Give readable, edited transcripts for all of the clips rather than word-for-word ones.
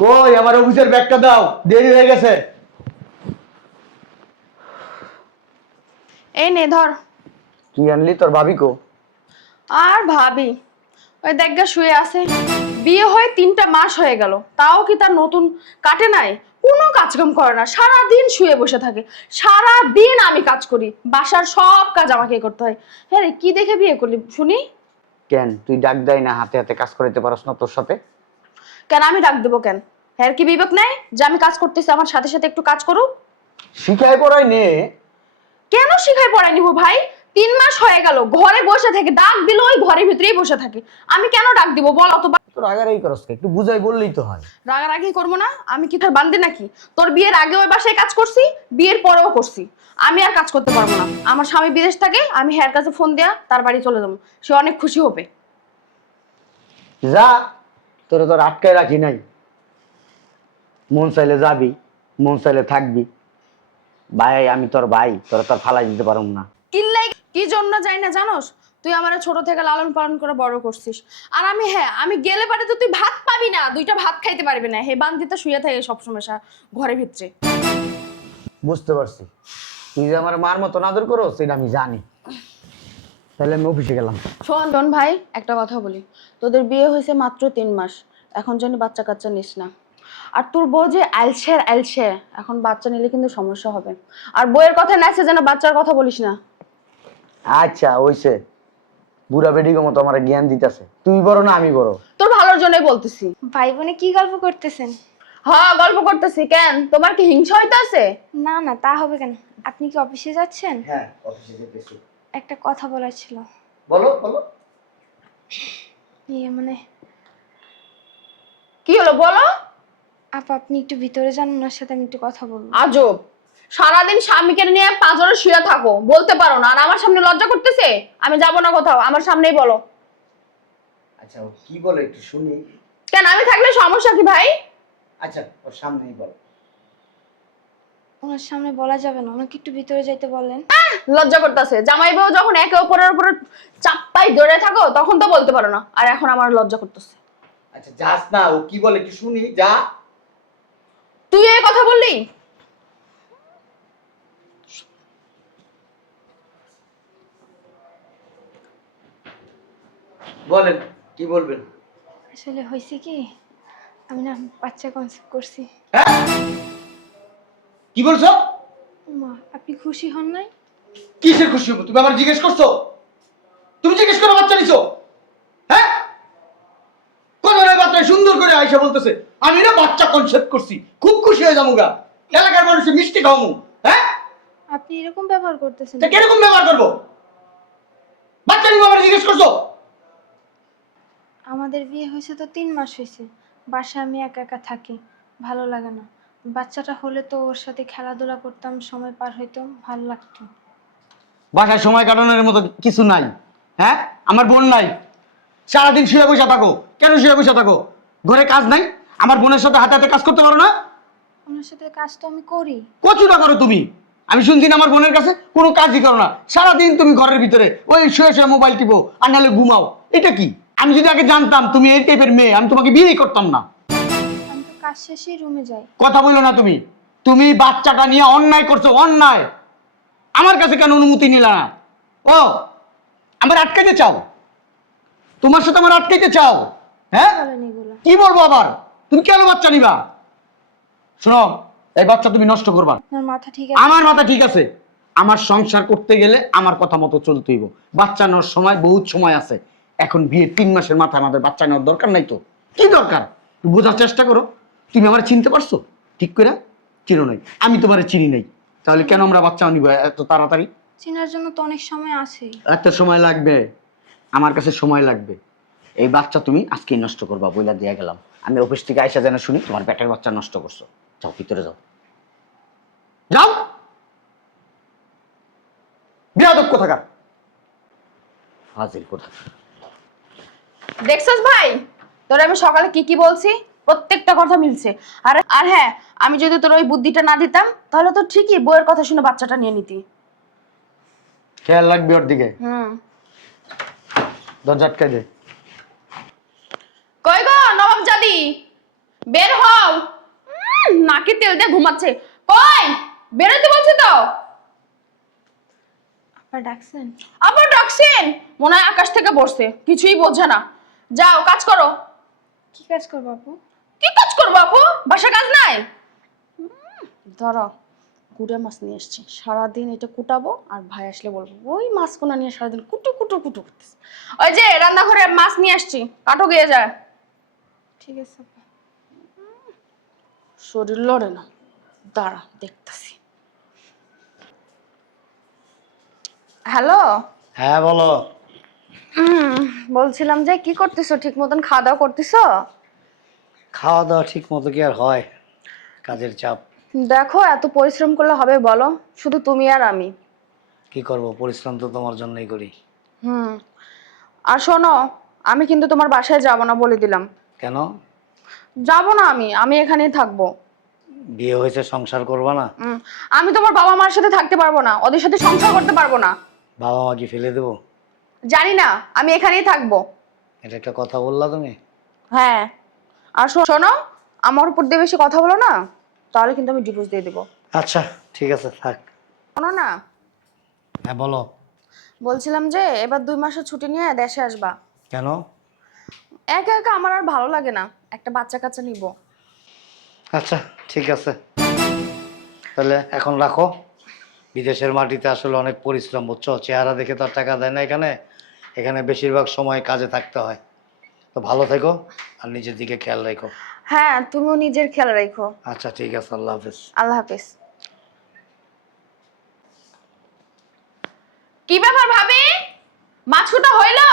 কই আমার অফিসের ব্যাগটা দাও, দেরি হয়ে গেছে। এই নে ধর। তুই আনলি? তোর ভাবি কো? আর ভাবি ওই দেখা শুয়ে আছে। বিয়ে হয়ে 3টা মাস হয়ে গেল, তাও কি তার নতুন কাটে নাই? কোনো কাজকাম করে না, সারা দিন শুয়ে বসে থাকে। সারা দিন আমি কাজ করি, বাসার সব কাজ আমাকে করতে হয়। হ্যাঁ রে, কি দেখে বিয়ে করলি শুনি? কেন তুই ডাক দেয় না? হাতে হাতে কাজ করাইতে পারস না তোর সাথে? কেন আমি ডাক দেবো কেন? হ্যাঁ কি বিবেক নাই যে আমি কাজ করতেছি, আমার সাথে সাথে একটু কাজ করুক? শিখাই পড়াই নে। কেন শিখাই পড়াই নিব ভাই? 3 মাস হয়ে গেল ঘরে বসে থাকে, ডাক দিল ওই ঘরের ভিতরেই বসে থাকে। আমি কেন ডাক দিব বল? অত তোর আগারই করস কে? একটু বুঝাই বললেই তো হয়। রাগারাগি করবো না? আমি কি তার বান্দি নাকি? তোর বিয়ের আগে ওই বাসায় কাজ করছি, বিয়ের পরেও করছি। আমি আর কাজ করতে পারবো না। আমার স্বামী বিদেশ থাকে, আমি হ্যার কাছে ফোন দেয়া তার বাড়ি চলে যাবো, সে অনেক খুশি হবে। যা, তোরে তোর আটকায় রাখি নাই। মন চাইলে যাবি, মন চাইলে থাকবি। ভাই আমি তোর ভাই, তোরা তোর ফালাই দিতে পারুম না। কিল্লাই কি জন্য যাই না জানোস? তুই আমার ছোট থেকে লালন পালন করে বড় করছিস। আর আমি, হ্যাঁ আমি গেলে পারে তো তুই ভাত পাবি না, 2টা ভাত খাইতে পারবি না। হে বান্দিতে শুয়ে থাকে সবসময় ঘরের ভিতরে। বুঝতে পারছি, তুই যে আমার মার মতো আদর করো সেটা আমি জানি। তাহলে আমি অফিসে গেলাম। শোন শোন ভাই, একটা কথা বলি। তোদের বিয়ে হয়েছে মাত্র 3 মাস, এখন যেন বাচ্চা কাচ্চা নিস না। আর তোর বউ যে আলসে, এখন বাচ্চা নিলে কিন্তু সমস্যা হবে। আর বউয়ের কথা নাইছে যেন বাচ্চার কথা বলিস না। আচ্ছা ওইসে, বুড়া বেডিগো মতো আমার জ্ঞান দিতেছে। তুই বড় না আমি বড়? তোর ভালোর জন্যই বলতেছি। ভাই বোনে কি গল্প করতেছেন? হ্যাঁ গল্প করতেছি। কেন, তোমার কি হিংসা হইতাছে? না না, তা হবে কেন? আপনি কি অফিসে যাচ্ছেন? হ্যাঁ অফিসে যেতেছি। একটা কথা বলার ছিল। বলো বলো। মানে কি হলো বলো? আপনি একটু ভিতরে যান, ওনার সাথে আমি একটু কথা বলবো। আজব, সারাদিন স্বামীকে নিয়ে পাঁজরে শুয়ে থাকো, বলতে পারো না? আর আমার সামনে লজ্জা করতেছে? আমি যাব না কোথাও, আমার সামনেই বলো। আচ্ছা ও কি বলে একটু শুনি। কেন, আমি থাকলে সমস্যা কি ভাই? আচ্ছা ওর সামনেই বল। ওনার সামনে বলা যাবে না, ওনাকে একটু ভিতরে যাইতে বললেন। লজ্জা করতেছে? জামাই বউ যখন একে অপরের উপর চাপ্পাই ধরে থাকো তখন তো বলতে পারো না, আর এখন আমার লজ্জা করতেছে। আচ্ছা যাস না, ও কি বলে একটু শুনি, যা। তুই এই কথা বললি? বলেন কি বলবেন। আসলে হয়েছে কি, আমি না বাচ্চা কনসেপ্ট করছি। হ্যাঁ কি বলছো? মা, আপনি খুশি হন নাই? কিসের খুশি হবো? তুমি আমার জিজ্ঞেস করছো? তুমি জিজ্ঞেস করো বাচ্চা নিছো? হ্যাঁ কোথায় বাচ্চা সুন্দর করে আয়সা বলতেছে আমি না বাচ্চা কনসেপ্ট করছি, খুব খুশি হয়ে যাবো গা, এলাকার মানুষের মিষ্টি খাওয়ামু। হ্যাঁ আপনি এরকম ব্যবহার করতেছেন? তা কিরকম ব্যবহার করবো? বাচ্চা নিবো আমার জিজ্ঞেস করছো? আমাদের বিয়ে হয়েছে তো 3 মাস হয়েছে, বাসায় আমি একা একা থাকি, ভালো লাগে না। বাচ্চাটা হলে তো ওর সাথে খেলাধুলা করতাম, সময় পার হইতো, ভালো লাগতো। বাসায় সময় কাটানোর মতো কিছু নাই? হ্যাঁ আমার বোন নাই? সারাদিন শুয়ে বসে থাকো। কেন শুয়ে বসে থাকো? ঘরে কাজ নাই? আমার বোনের সাথে হাতে হাতে কাজ করতে পারো না? ওনার সাথে কাজ তো আমি করি। কচুটা করো তুমি। আমি শুনছি না আমার বোনের কাছে কোনো কাজই করো না, সারাদিন তুমি ঘরের ভিতরে ওই শুয়ে শুয়ে মোবাইল টিপো আর নাহলে ঘুমাও। এটা কি? আমি যদি আগে জানতাম তুমি এই টাইপের মেয়ে, আমি তোমাকে বিয়েই করতাম না। আমি তো কাজ শেষেই রুমে যাই। কথা বলো না তুমি। তুমি বাচ্চাটা নিয়ে অন্যায় করছো, অন্যায়। আমার কাছে কেন অনুমতি নিলা না? ও আমার আটকাইতে চাও? তোমার সাথে আমার আটকাইতে চাও? হ্যাঁ বলেন এগুলো। কি বলবো আবার? তুমি কেন বাচ্চা নিবা? শোনো, এই বাচ্চা তুমি নষ্ট করবা। আপনার মাথা ঠিক আছে? আমার মাথা ঠিক আছে। আমার সংসার করতে গেলে আমার কথা মতো চলতে হইব। বাচ্চা নেওয়ার সময় বহুত সময় আছে। এখন বিয়ের 3 মাসের মাথায় আমাদের বাচ্চা নেওয়ার দরকার নাই তো? কি দরকার? একটু বোঝার চেষ্টা করো। তুমি আমার চিনতে পারছো ঠিক করে? চিনো নাই? আমি তোমারে চিনি নাই, তাহলে কেন আমরা বাচ্চা নিব এত তাড়াতাড়ি? চেনার জন্য তো অনেক সময় আছে। এত সময় লাগবে? আমার কাছে সময় লাগবে। এই বাচ্চা তুমি আজকেই নষ্ট করবা, বইলা দিয়ে গেলাম। আমি অফিস থেকে আইসা যেন শুনি তোমার পেটের বাচ্চা নষ্ট করছো। যাও ভিতরে যাও, যাও। বিয়াদব কোথাকার, হাজির কোথাকার। দেখছস ভাই, তোর আমি সকালে কি কি বলছি, প্রত্যেকটা কথা মিলছে। আর আর হ্যাঁ, আমি যদি তোর ওই বুদ্ধিটা না দিতাম তাহলে তো ঠিকই বউয়ের কথা শুনে বাচ্চাটা নিয়ে নিতি। খেয়াল রাখবি ওর দিকে। হুম। দরজা আটকাই দে। কই গো নবাব জাদি, বের হও। নাকে তেল দিয়ে ঘুমাচ্ছে। কই বেরোতে বলছি তো। আপা ডাকছেন? আবার ডাকছেন? মনে হয় আকাশ থেকে পড়ছে, কিছুই বোঝে না। যাও কাজ করো। কি কাজ করবো আপু? কি কাজ করবো আপু? বাসা কাজ নাই? ধরো গুড়ে মাছ নিয়ে এসছি, সারাদিন এটা কুটাবো আর ভাই আসলে বলবো ওই মাছ কোনা নিয়ে সারাদিন কুটু কুটু কুটু করতেছে। ওই যে রান্নাঘরে মাছ নিয়ে আসছি, কাটো গিয়ে যায়। ঠিক আছে আপা। শরীর লড়ে না, দাঁড়া দেখতেছি। হ্যালো। হ্যাঁ বলো। বলছিলাম যে কি করতেছো, ঠিক মতন খাওয়া দাওয়া করতেছো? খাওয়া দাওয়া ঠিক মতো কি আর হয়, কাজের চাপ। দেখো এত পরিশ্রম করলে হবে বলো, শুধু তুমি আর আমি। কি করব, পরিশ্রম তো তোমার জন্যই করি। হুম। আর শোনো, আমি কিন্তু তোমার বাসায় যাব না বলে দিলাম। কেন? যাব না, আমি এখানেই থাকবো। বিয়ে হয়েছে, সংসার করবা না? আমি তোমার বাবা মার সাথে থাকতে পারবো না, ওদের সাথে সংসার করতে পারবো না। বাবা মা কি ফেলে দেবো? জানি না, আমি এখানেই থাকবো। এটা একটা কথা বললা তুমি? হ্যাঁ। আর শোনো, আমার উপর দিয়ে বেশি কথা বলো না, তাহলে কিন্তু আমি ডিভোর্স দিয়ে দেবো। আচ্ছা ঠিক আছে, থাক। শোনো না, হ্যাঁ বলো। বলছিলাম যে এবার 2 মাসের ছুটি নিয়ে দেশে আসবা। কেন? একা একা আমার আর ভালো লাগে না, একটা বাচ্চা কাচ্চা নিব। আচ্ছা ঠিক আছে, তাহলে এখন রাখো। বিদেশের মাটিতে আসলে অনেক পরিশ্রম, বুঝছো? চেহারা দেখে তো আর টাকা দেয় না এখানে। এখানে বেশিরভাগ সময় কাজে থাকতে হয়। তো ভালো থেকো আর নিজের দিকে খেয়াল রেখো। হ্যাঁ, তুমিও নিজের খেয়াল রাখো। আচ্ছা ঠিক আছে, আল্লাহ হাফেজ। আল্লাহ হাফেজ। কি ব্যাপার ভাবি, মাছ কুটা হইলো?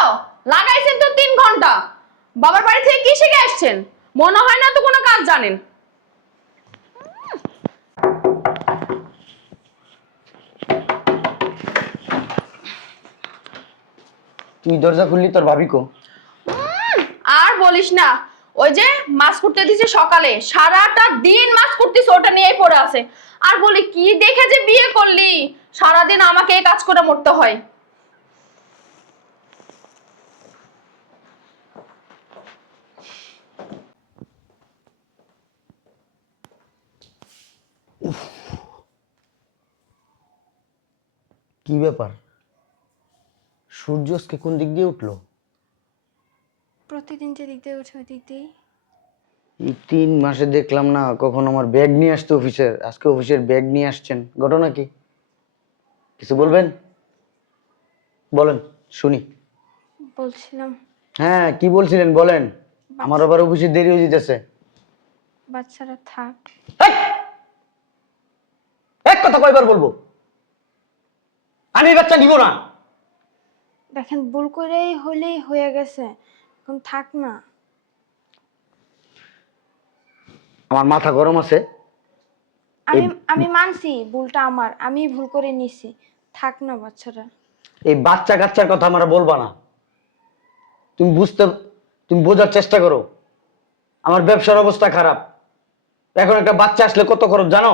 লাগাইছেন তো 3 ঘন্টা। বাবার বাড়ি থেকে কি শিখে আসছেন? মনে হয় না তো কোনো কাজ জানেন। তুই দরজা খুললি, তোর ভাবি কো? আর বলিস না, ওই যে মাছ কুটতে দিছি সকালে, সারাটা দিন মাছ কুটতিস, ওটা নিয়েই পড়ে আছে। আর বলি কি দেখে যে বিয়ে করলি, সারাদিন আমাকে এই কাজ করে মরতে হয়। কি ব্যাপার, সূর্য আজকে কোন দিক দিয়ে উঠলো? প্রতিদিন যে দিক দিয়ে উঠে ওই দিক দিয়েই। এই 3 মাসে দেখলাম না কখন আমার ব্যাগ নিয়ে আসতো অফিসের, আজকে অফিসের ব্যাগ নিয়ে আসছেন, ঘটনা কি? কিছু বলবেন? বলেন শুনি। বলছিলাম হ্যাঁ কি বলছিলেন বলেন, আমার আবার অফিসে দেরি হয়ে যেতেছে। বাচ্চারা থাক। এই! এক কথা কয়বার বলবো, আমি এই বাচ্চা নিব না। দেখেন ভুল করেই হলেই হয়ে গেছে, এখন থাক না। আমার মাথা গরম আছে। আমি আমি মানছি ভুলটা আমার, আমি ভুল করে নিছি। থাক না বাচ্চারা। এই বাচ্চা কাচ্চার কথা আমরা বলবা না। তুমি তুমি বোঝার চেষ্টা করো, আমার ব্যবসার অবস্থা খারাপ। এখন একটা বাচ্চা আসলে কত খরচ জানো?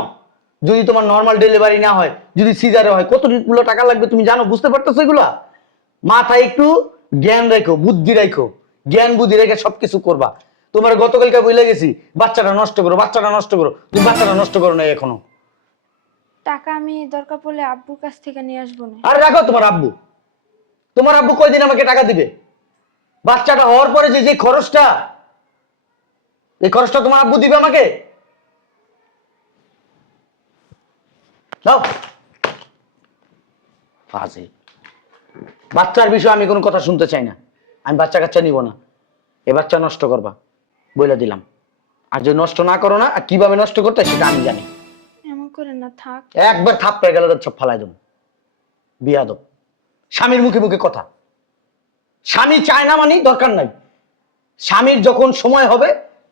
যদি তোমার নর্মাল ডেলিভারি না হয়, যদি সিজারে হয়, কতগুলো টাকা লাগবে তুমি জানো? বুঝতে পারতেছো এগুলা? মাথায় একটু জ্ঞান রাখো, বুদ্ধি রাখো, জ্ঞান বুদ্ধি রেখে সবকিছু করবা। তোমার গতকালকে বলে গেছি বাচ্চাটা নষ্ট করো, বাচ্চাটা নষ্ট করো, তুমি বাচ্চাটা নষ্ট করো না এখনো। টাকা আমি দরকার পড়লে আব্বুর কাছ থেকে নিয়ে আসবো না। আর রাখো তোমার আব্বু, তোমার আব্বু কয়দিন আমাকে টাকা দিবে? বাচ্চাটা হওয়ার পরে যে যে খরচটা, এই খরচটা তোমার আব্বু দিবে আমাকে? দাও। ফাজিল। বাচ্চার বিষয়ে আমি কোনো কথা শুনতে চাই না, আমি বাচ্চা কাচ্চা নিব না। এ বাচ্চা নষ্ট করবা বলে দিলাম, আর যদি নষ্ট না করো না, আর কিভাবে নষ্ট করতে হয় সেটা আমি জানি। এমন করে না, থাক। একবার থাপ পেয়ে গেলে তো সব ফালাই দেবো। বিয়াদব, স্বামীর মুখে মুখে কথা। স্বামী চায় না মানে দরকার নাই, স্বামীর যখন সময় হবে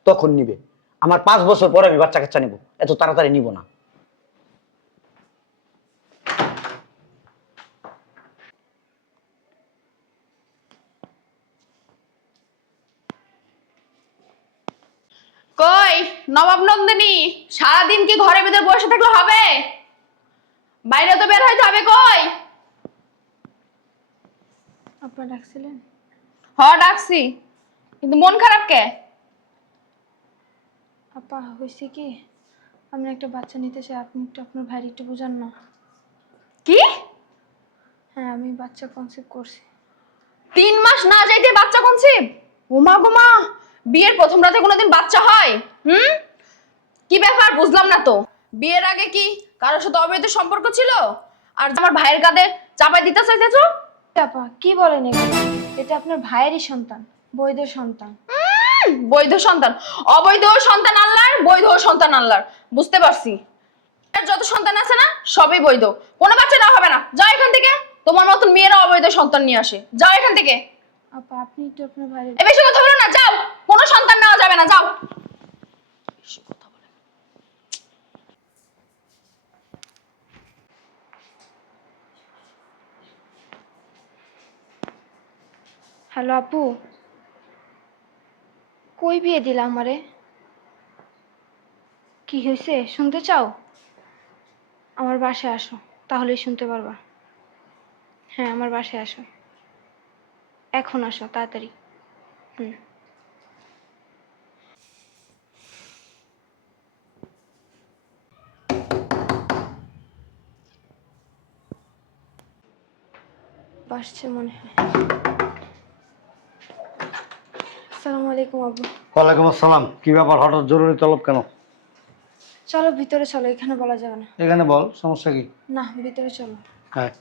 তখন নিবে। আমার 5 বছর পরে আমি বাচ্চা কাচ্চা নিব, এত তাড়াতাড়ি নিব না। কই নবাব নন্দিনী, সারাদিন কি ঘরের ভিতর বসে থাকলে হবে? বাইরে তো বের হইতে হবে। কই? আপা ডাকছিলেন? হ ডাকছি, কিন্তু মন খারাপ কে? আপা হয়েছে কি, আমি একটা বাচ্চা নিতে চাই, আপনি একটু আপনার ভাইয়ের একটু বোঝান না। কি হ্যাঁ, আমি বাচ্চা কনসিভ করছি। 3 মাস না যাইতে বাচ্চা কনসিভ? ওমা গোমা, বিয়ের প্রথম রাতে কোনোদিন বাচ্চা হয়? কি ব্যাপার বুঝলাম না তো। বিয়ের আগে কি কারোর সাথে অবৈধ সম্পর্ক ছিল, আর আমার ভাইয়ের কাঁধে চাপাই দিতে চাইতেছো? আপা কি বলেন এগুলো? এটা আপনার ভাইয়েরই সন্তান, বৈধ সন্তান। বৈধ সন্তান? অবৈধ সন্তান আল্লাহর, বৈধ সন্তান আল্লাহর, বুঝতে পারছি। আর যত সন্তান আছে না সবই বৈধ, কোনো বাচ্চা না হবে না। যাও এখান থেকে, তোমার মতন মেয়েরা অবৈধ সন্তান নিয়ে আসে। যাও এখান থেকে। আপা আপনি একটু আপনার ভাইয়ের এ বেশি কথা বলো না, যাও, কোনো সন্তান নেওয়া যাবে না, যাও। বেশি কথা বলে। হ্যালো আপু, কই বিয়ে দিলা আমারে? কি হয়েছে শুনতে চাও? আমার বাসায় আসো, তাহলেই শুনতে পারবা। হ্যাঁ, আমার বাসায় আসো, এখন আসো তাড়াতাড়ি। হুম। বাসছে মনে হয়। আসসালামু আলাইকুম আব্বু। ওয়ালাইকুম আসসালাম। কি ব্যাপার, হঠাৎ জরুরি তলব কেন? চলো ভিতরে চলো, এখানে বলা যাবে না। এখানে বল, সমস্যা কি? না, ভিতরে চলো। হ্যাঁ।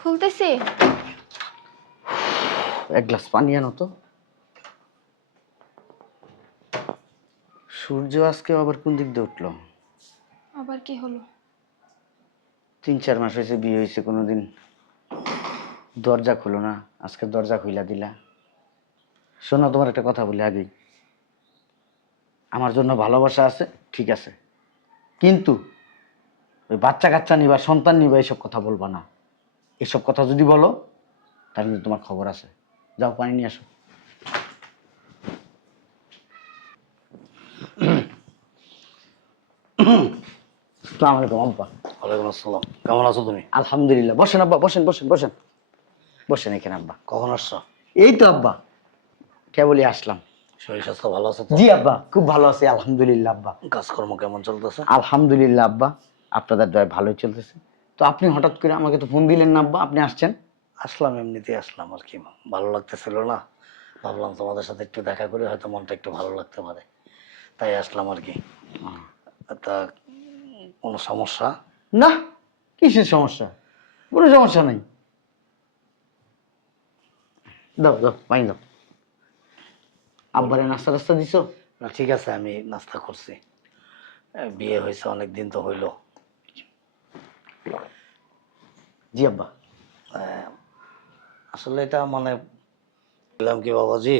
খুলতেছি। এক গ্লাস পানি আনো তো। সূর্য আজকে আবার কোন দিক দিয়ে উঠলো? আবার কি হলো? 3-4 মাস হয়েছে বিয়ে হয়েছে, কোনোদিন দরজা খুলো না, আজকে দরজা খুইলা দিলা। শোনো, তোমার একটা কথা বলি আগেই, আমার জন্য ভালোবাসা আছে ঠিক আছে, কিন্তু ওই বাচ্চা কাচ্চা নিবা, সন্তান নিবা, এসব কথা বলবা না। এসব কথা যদি বলো তাহলে কিন্তু তোমার খবর আছে। যাও পানি নিয়ে আসো। আসসালামু আলাইকুম আব্বা। ওয়ালাইকুম আসসালাম। কেমন আছো তুমি? আলহামদুলিল্লাহ। বসেন আব্বা, বসেন বসেন বসেন বসেন এখানে আব্বা। কখন আসছো? এই তো আব্বা কেবলই আসলাম। শরীর স্বাস্থ্য ভালো আছে তো? জি আব্বা, খুব ভালো আছি আলহামদুলিল্লাহ আব্বা। কাজকর্ম কেমন চলতেছে? আলহামদুলিল্লাহ আব্বা, আপনাদের দয়া ভালোই চলতেছে। তো আপনি হঠাৎ করে আমাকে তো ফোন দিলেন না আব্বা, আপনি আসছেন? আসলাম, এমনিতেই আসলাম আর কি। ভালো লাগতেছিল না, ভাবলাম তোমাদের সাথে একটু দেখা করে হয়তো মনটা একটু ভালো লাগতে পারে, তাই আসলাম আর কি। তা কোনো সমস্যা? না, কিসের সমস্যা? কোনো সমস্যা নাই। দাও দাও পানি দাও। আব্বারে নাস্তা টাস্তা দিছো? না ঠিক আছে, আমি নাস্তা করছি। বিয়ে হয়েছে অনেক দিন তো হইলো। জি আব্বা। আসলে এটা মানে বললাম কি বাবাজি,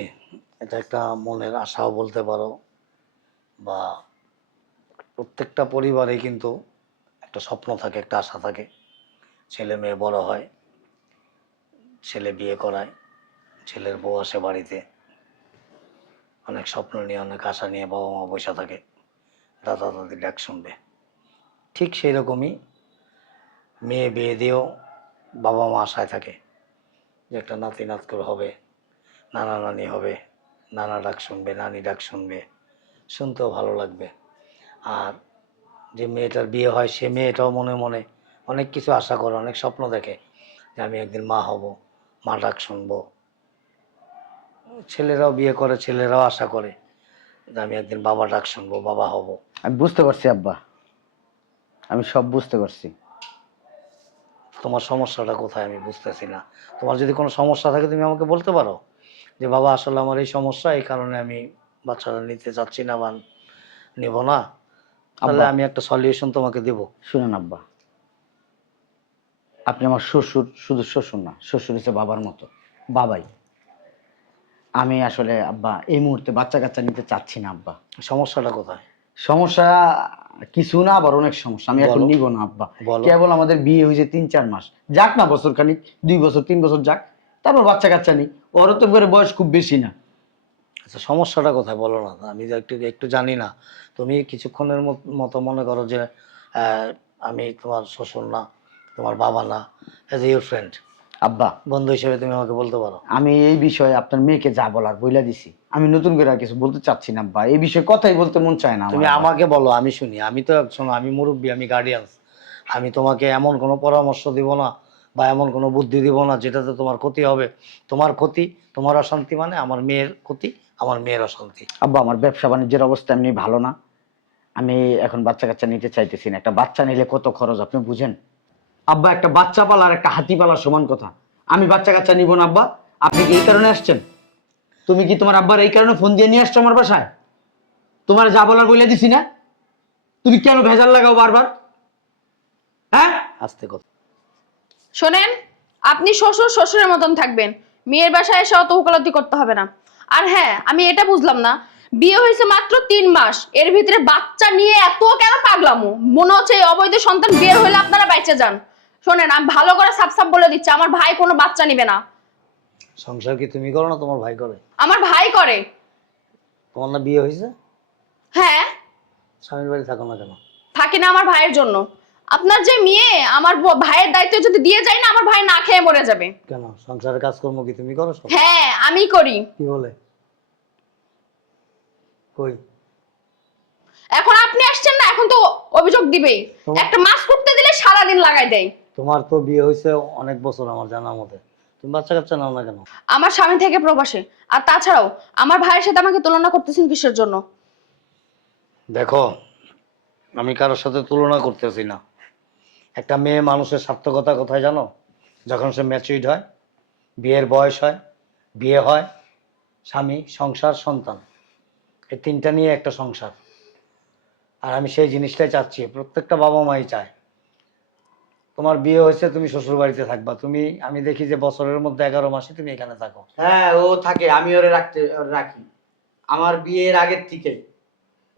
এটা একটা মনের আশাও বলতে পারো, বা প্রত্যেকটা পরিবারে কিন্তু একটা স্বপ্ন থাকে, একটা আশা থাকে। ছেলে মেয়ে বড় হয়, ছেলে বিয়ে করায়, ছেলের বউ আসে বাড়িতে, অনেক স্বপ্ন নিয়ে অনেক আশা নিয়ে বাবা মা বসে থাকে, দাদা দাদি ডাক শুনবে। ঠিক সেই রকমই মেয়ে বিয়ে দিয়েও বাবা মা আশায় থাকে যে একটা নাতি নাতকুর হবে, নানা নানি হবে, নানা ডাক শুনবে, নানি ডাক শুনবে, শুনতেও ভালো লাগবে। আর যে মেয়েটার বিয়ে হয় সে মেয়েটাও মনে মনে অনেক কিছু আশা করে, অনেক স্বপ্ন দেখে যে আমি একদিন মা হব, মা ডাক শুনবো। ছেলেরাও বিয়ে করে, ছেলেরাও আশা করে যে আমি একদিন বাবা ডাক শুনবো, বাবা হব। আমি বুঝতে পারছি আব্বা, আমি সব বুঝতে পারছি। তোমার সমস্যাটা কোথায় আমি বুঝতেছি না। তোমার যদি কোনো সমস্যা থাকে তুমি আমাকে বলতে পারো যে বাবা আসলে আমার এই সমস্যা, এই কারণে আমি বাচ্চাটা নিতে চাচ্ছি না বা নেব না, তাহলে আমি একটা সলিউশন তোমাকে দেব। শুনুন আব্বা, আপনি আমার শ্বশুর, শুধু শ্বশুর না, শ্বশুর হচ্ছে বাবার মতো, বাবাই। আমি আসলে আব্বা এই মুহূর্তে বাচ্চা কাচ্চা নিতে চাচ্ছি না আব্বা। সমস্যাটা কোথায়? সমস্যা কিছু না, আবার অনেক সমস্যা। আমি এখন বলো। নিব না আব্বা। বলো। কেবল আমাদের বিয়ে হয়েছে 3-4 মাস, যাক না বছর খানিক, 2 বছর 3 বছর যাক, তারপর বাচ্চা কাচ্চা নেই। ওরও তো করে বয়স খুব বেশি না। আচ্ছা সমস্যাটা কোথায় বলো না, আমি তো একটু একটু জানি না। তুমি কিছুক্ষণের মতো মনে করো যে আমি তোমার শ্বশুর না, তোমার বাবা না, এজ ইউর ফ্রেন্ড, আব্বা, বন্ধু হিসেবে তুমি আমাকে বলতে পারো। আমি এই বিষয়ে আপনার মেয়েকে যা বলার বইলা দিছি, আমি নতুন করে আর কিছু বলতে চাচ্ছি না আব্বা। এই বিষয়ে কথাই বলতে মন চায় না তুমি আমার। আমাকে বলো, আমি শুনি। আমি তো শোনো, আমি মুরব্বী, আমি গার্ডিয়ানস। আমি তোমাকে এমন কোনো পরামর্শ দিব না বা এমন কোনো বুদ্ধি দিব না যেটাতে তোমার ক্ষতি হবে। তোমার ক্ষতি, তোমার অশান্তি মানে আমার মেয়ের ক্ষতি, আমার মেয়ের অশান্তি। আব্বা, আমার ব্যবসা বাণিজ্যের অবস্থা এমনি ভালো না। আমি এখন বাচ্চা কাচ্চা নিতে চাইতেছি না। একটা বাচ্চা নিলে কত খরচ আপনি বুঝেন আব্বা? একটা বাচ্চা পালার একটা হাতি পালার সমান কথা। আমি বাচ্চা কাচ্চা নিব না আব্বা। আপনি কি এই কারণে আসছেন? তুমি কি তোমার আব্বার এই কারণে ফোন দিয়ে নিয়ে আসছো আমার বাসায়? তোমার যা বলার বলে দিছি না? তুমি কেন ভেজাল লাগাও বারবার? হ্যাঁ, আস্তে কথা। শোনেন, আপনি শ্বশুর শ্বশুরের মতন থাকবেন, মেয়ের বাসায় এসে অত উকালতি করতে হবে না। আর হ্যাঁ, আমি এটা বুঝলাম না, বিয়ে হয়েছে মাত্র 3 মাস, এর ভিতরে বাচ্চা নিয়ে এত কেন পাগলামো? মনে হচ্ছে এই অবৈধ সন্তান বের হলে আপনারা বাইচে যান। শোনেন, আমি ভালো করে সাফ সাফ বলে দিচ্ছি, আমার ভাই কোনো বাচ্চা নিবে না। সংসার কি তুমি করো না তোমার ভাই করে? আমার ভাই করে। তোমার না বিয়ে হয়েছে? হ্যাঁ, স্বামীর বাড়ি থাকো না কেন? থাকি না আমার ভাইয়ের জন্য। আপনার যে মেয়ে, আমার ভাইয়ের দায়িত্ব যদি দিয়ে যায় না, আমার ভাই না খেয়ে মরে যাবে। কেন, সংসারের কাজকর্ম কি তুমি করো সব? হ্যাঁ, আমি করি। কি বলে? কই? এখন আপনি আসছেন না, এখন তো অভিযোগ দিবেই। একটা মাছ করতে দিলে সারাদিন লাগাই দেয়। তোমার তো বিয়ে হয়েছে অনেক বছর আমার জানার মতে, তুমি বাচ্চা কাচ্চা নাও না কেন? আমার স্বামী থেকে প্রবাসে। আর তাছাড়াও আমার ভাইয়ের সাথে আমাকে তুলনা করতেছেন কিসের জন্য? দেখো, আমি কারোর সাথে তুলনা করতেছি না। একটা মেয়ে মানুষের সার্থকতা কোথায় জানো? যখন সে ম্যাচুইড হয়, বিয়ের বয়স হয়, বিয়ে হয়, স্বামী, সংসার, সন্তান, এই 3টা নিয়ে একটা সংসার। আর আমি সেই জিনিসটাই চাচ্ছি, প্রত্যেকটা বাবা মাই চায়। তোমার বিয়ে হয়েছে, তুমি শ্বশুর বাড়িতে থাকবা। তুমি, আমি দেখি যে বছরের মধ্যে 11 মাসে তুমি এখানে থাকো। হ্যাঁ, ও থাকে, আমি ওরে রাখি। আমার বিয়ের আগের থেকে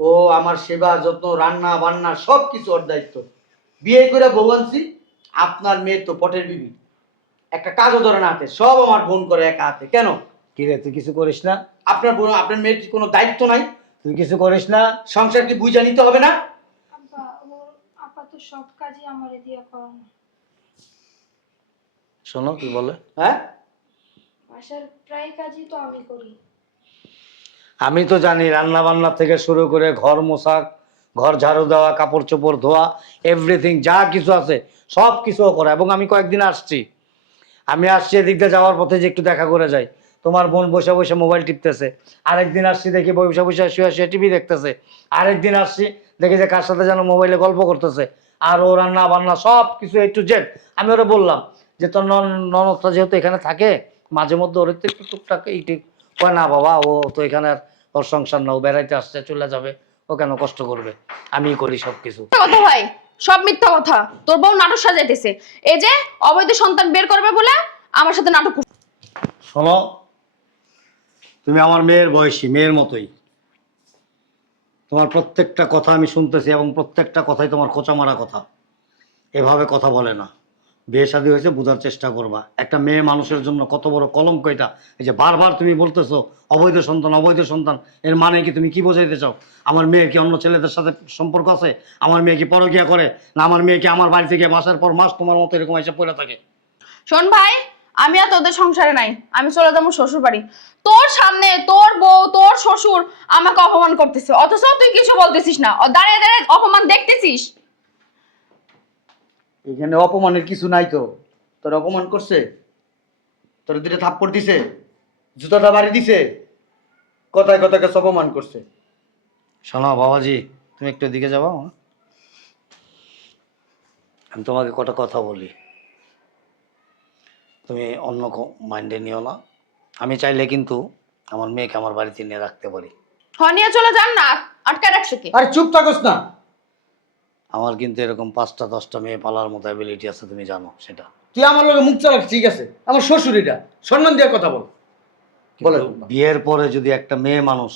ও আমার সেবা যত্ন, রান্না বান্না সবকিছু ওর দায়িত্ব। বিয়ে করে বউ আনছি। আপনার মেয়ে তো পটের বিবি, একটা কাজও ধরে না হাতে, সব আমার বোন করে একা হাতে। কেন? কি রে, তুই কিছু করিস না? আপনার বোন, আপনার মেয়ের কি কোনো দায়িত্ব নাই? তুই কিছু করিস না? সংসার কি বুঝা নিতে হবে না? আব্বা, ওর আপা তো সব কাজই আমারে দিয়া করানো। শোনো কি বলে। হ্যাঁ, বাসার প্রায় কাজই তো আমি করি। আমি তো জানি, রান্না বান্না থেকে শুরু করে ঘর মোছা, ঘর ঝাড়ু দেওয়া, কাপড় চোপড় ধোয়া, এভরিথিং যা কিছু আছে সব কিছুও করে। এবং আমি কয়েকদিন আসছি, এদিক দিয়ে যাওয়ার পথে যে একটু দেখা করে যাই, তোমার বোন বসে বসে মোবাইল টিপতেছে। আরেকদিন আসছি, দেখি বসে বসে শুয়ে শুয়ে টিভি দেখতেছে। আরেকদিন আসছি, দেখি যে কার সাথে যেন মোবাইলে গল্প করতেছে। আর ও রান্না বান্না সব কিছু একটু জেড। আমি ওরা বললাম যে তোর ননদটা যেহেতু এখানে থাকে, মাঝে মধ্যে ওর তো একটু টুকটাক এইটি কয় না বাবা, ও তো এখানে আর ওর সংসার না, ও বেড়াইতে আসছে, চলে যাবে, ও কেন কষ্ট করবে, আমি করি সব কিছু। মিথ্যা কথা ভাই, সব মিথ্যা কথা। তোর বউ নাটক সাজাইতেছে, এই যে অবৈধ সন্তান বের করবে বলে আমার সাথে নাটক করছে। শোনো, তুমি আমার মেয়ের বয়সী, মেয়ের মতোই। তোমার প্রত্যেকটা কথা আমি শুনতেছি এবং প্রত্যেকটা কথাই তোমার খোঁচা মারা কথা। এভাবে কথা বলে না। বিয়ে শাদী হয়েছে, বোঝার চেষ্টা করবা। একটা মেয়ে মানুষের জন্য কত বড় কলঙ্ক এটা। এই যে বারবার তুমি বলতেছো অবৈধ সন্তান, অবৈধ সন্তান, এর মানে কি তুমি কি বোঝাইতে চাও? আমার মেয়ে কি অন্য ছেলেদের সাথে সম্পর্ক আছে? আমার মেয়ে কি পরকিয়া করে? না আমার মেয়ে কি আমার বাড়ি থেকে মাসের পর মাস তোমার মতো এরকম এসে পড়ে থাকে? শোন ভাই, আমি আর তোদের সংসারে নাই, আমি চলে যাবো শ্বশুর বাড়ি। তোর সামনে তোর বউ, তোর শ্বশুর আমাকে অপমান করতেছে, অথচ তুই কিছু বলতেছিস না, দাঁড়িয়ে দাঁড়িয়ে অপমান দেখতেছিস। এখানে অপমানের কিছু নাই তো। তোর অপমান করছে? তোর 2টা থাপ্পড় দিছে, জুতাটা বাড়ি দিছে, কথায় কথায় কাছে অপমান করছে। শোনো বাবাজি, তুমি একটু এদিকে যাবো। আমি তোমাকে কটা কথা বলি, তুমি অন্য মাইন্ডে নিও না। আমি চাইলে কিন্তু আমার মেয়েকে আমার বাড়িতে নিয়ে রাখতে পারি। নিয়ে চলে যান না, আটকায় রাখছে কি? আরে চুপ থাকস না। আমার কিন্তু এরকম 5টা 10টা মেয়ে পালার মতো অ্যাবিলিটি আছে, তুমি জানো সেটা। তুই আমার লগে মুখ চালাক, ঠিক আছে? আমার শ্বশুর, এটা সম্মান দিয়ে কথা বল। বলে কিন্তু বিয়ের পরে যদি একটা মেয়ে মানুষ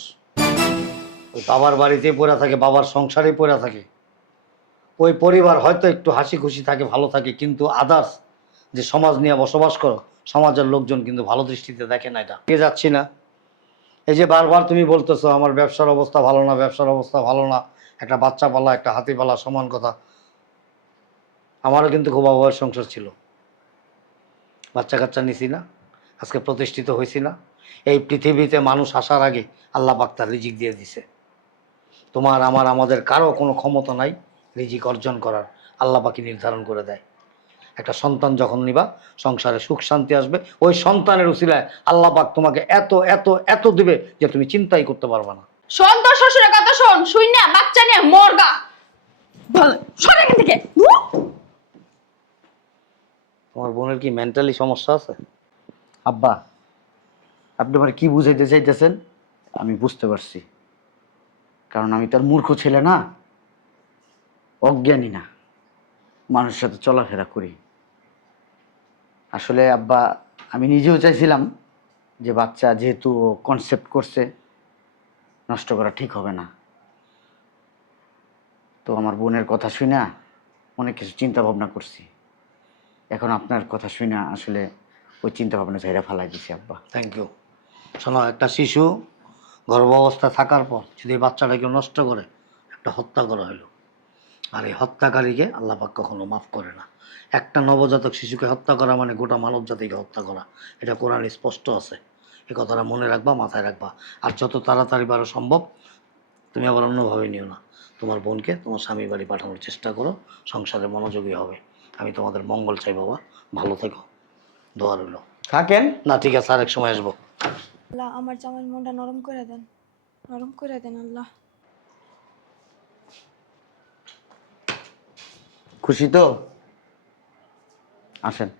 ওই বাবার বাড়িতেই পড়ে থাকে, বাবার সংসারে পড়ে থাকে, ওই পরিবার হয়তো একটু হাসি খুশি থাকে, ভালো থাকে, কিন্তু আদার্স যে সমাজ নিয়ে বসবাস করো, সমাজের লোকজন কিন্তু ভালো দৃষ্টিতে দেখে না। এটা পেয়ে যাচ্ছি না। এই যে বারবার তুমি বলতেছো আমার ব্যবসার অবস্থা ভালো না, ব্যবসার অবস্থা ভালো না, একটা বাচ্চা পালা, একটা হাতি পালা সমান কথা। আমারও কিন্তু খুব অভাবের সংসার ছিল, বাচ্চা কাচ্চা নিছি না, আজকে প্রতিষ্ঠিত হয়েছি না। এই পৃথিবীতে মানুষ আসার আগে আল্লাহ পাক তার রিজিক দিয়ে দিছে। তোমার আমার আমাদের কারো কোনো ক্ষমতা নাই রিজিক অর্জন করার, আল্লাহ পাকই নির্ধারণ করে দেয়। একটা সন্তান যখন নিবা সংসারে সুখ শান্তি আসবে, ওই সন্তানের উসিলায় আল্লাহ পাক তোমাকে এত এত এত দিবে যে তুমি চিন্তাই করতে পারবে না। শোন তোর শ্বশুরের কথা শোন, শুই না বাচ্চা নিয়ে মরগা। বল সরে এখান থেকে। তোমার বোনের কি মেন্টালি সমস্যা আছে? আব্বা, আপনি আমার কি বুঝাইতে চাইতেছেন আমি বুঝতে পারছি, কারণ আমি তার মূর্খ ছেলে না, অজ্ঞানী না, মানুষের সাথে চলাফেরা করি। আসলে আব্বা, আমি নিজেও চাইছিলাম যে বাচ্চা যেহেতু কনসেপ্ট করছে, নষ্ট করা ঠিক হবে না। তো আমার বোনের কথা শুনে অনেক কিছু চিন্তা ভাবনা করছি। এখন আপনার কথা শুনে আসলে ওই চিন্তা ভাবনা ঝেড়ে ফেলাই দিছি আব্বা। Thank you. শোনো, একটা শিশু গর্ভ অবস্থায় থাকার পর যদি এই বাচ্চাটাকে নষ্ট করে, একটা হত্যা করা হলো। আর এই হত্যাকারীকে আল্লাহ পাক কখনো মাফ করে না। একটা নবজাতক শিশুকে হত্যা করা মানে গোটা মানব জাতিকে হত্যা করা, এটা কোরআনে স্পষ্ট আছে। এই কথাটা মনে রাখবা, মাথায় রাখবা। আর যত তাড়াতাড়ি পারো সম্ভব, তুমি আবার অন্যভাবে নিও না, তোমার বোনকে তোমার স্বামী বাড়ি পাঠানোর চেষ্টা করো, সংসারে মনোযোগী হবে। আমি তোমাদের মঙ্গল চাই বাবা, ভালো থেকো, দোয়া রইল। থাকেন। না ঠিক আছে, আরেক সময় আসবো। আল্লাহ আমার জামাইয়ের মনটা নরম করে দেন, নরম করে দেন আল্লাহ। খুশি তো? আসেন।